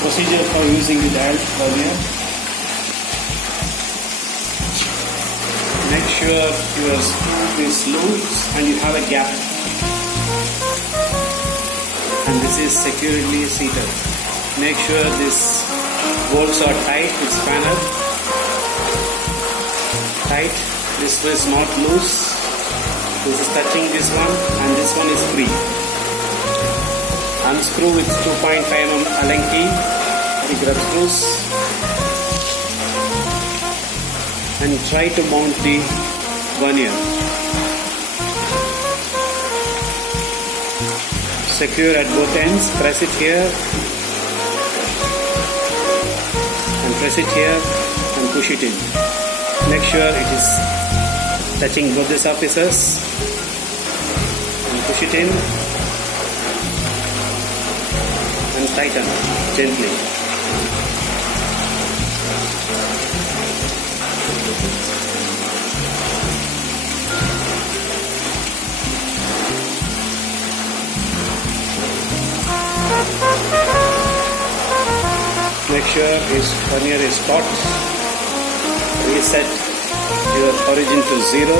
Procedure for using the dial vernier. Make sure your screw is loose and you have a gap. And this is securely seated. Make sure these bolts are tight with spanner. Tight. This is not loose. This is touching this one and this one is free. Unscrew with 2.5 mm Allen key, the grub screws, and try to mount the vernier. Secure at both ends, press it here and press it here and push it in. Make sure it is touching both the surfaces and push it in and tighten gently. Make sure his vernier is taut. Reset your origin to 0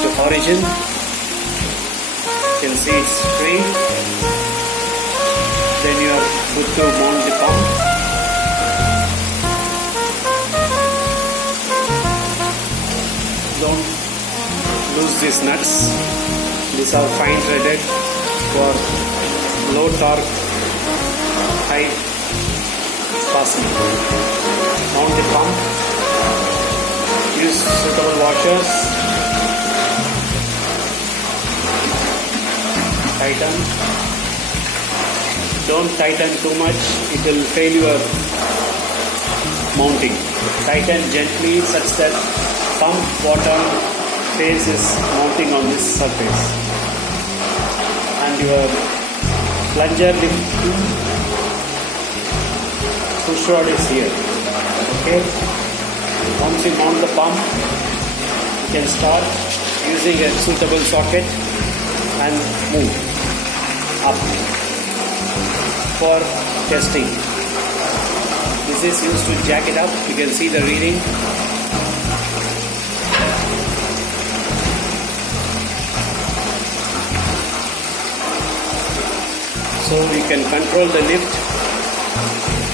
to origin. You can see it's free. Then you are good to mount the pump. Don't lose these nuts. These are fine threaded for low torque, high fastening. Mount the pump. Use suitable washers. Tighten. Don't tighten too much, it will fail your mounting. Tighten gently such that pump bottom face is mounting on this surface. And your plunger push rod is here. Okay. Once you mount the pump, you can start using a suitable socket and move up for testing. This is used to jack it up. You can see the reading. So we can control the lift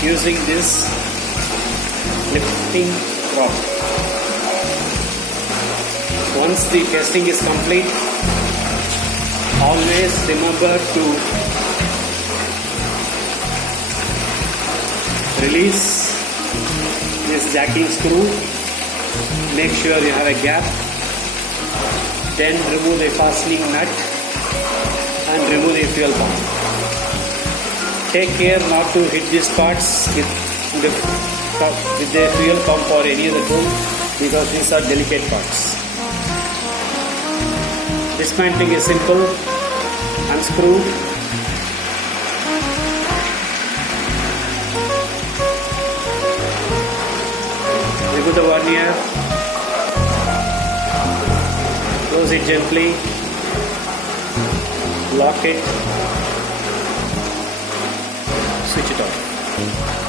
using this lifting rod. Once the testing is complete, always remember to release this jacking screw. Make sure you have a gap. Then remove the fastening nut and remove the fuel pump. Take care not to hit these parts with the fuel pump or any other tool because these are delicate parts. Dismantling is simple. Unscrew. Remove the vernier, close it gently, lock it, switch it off.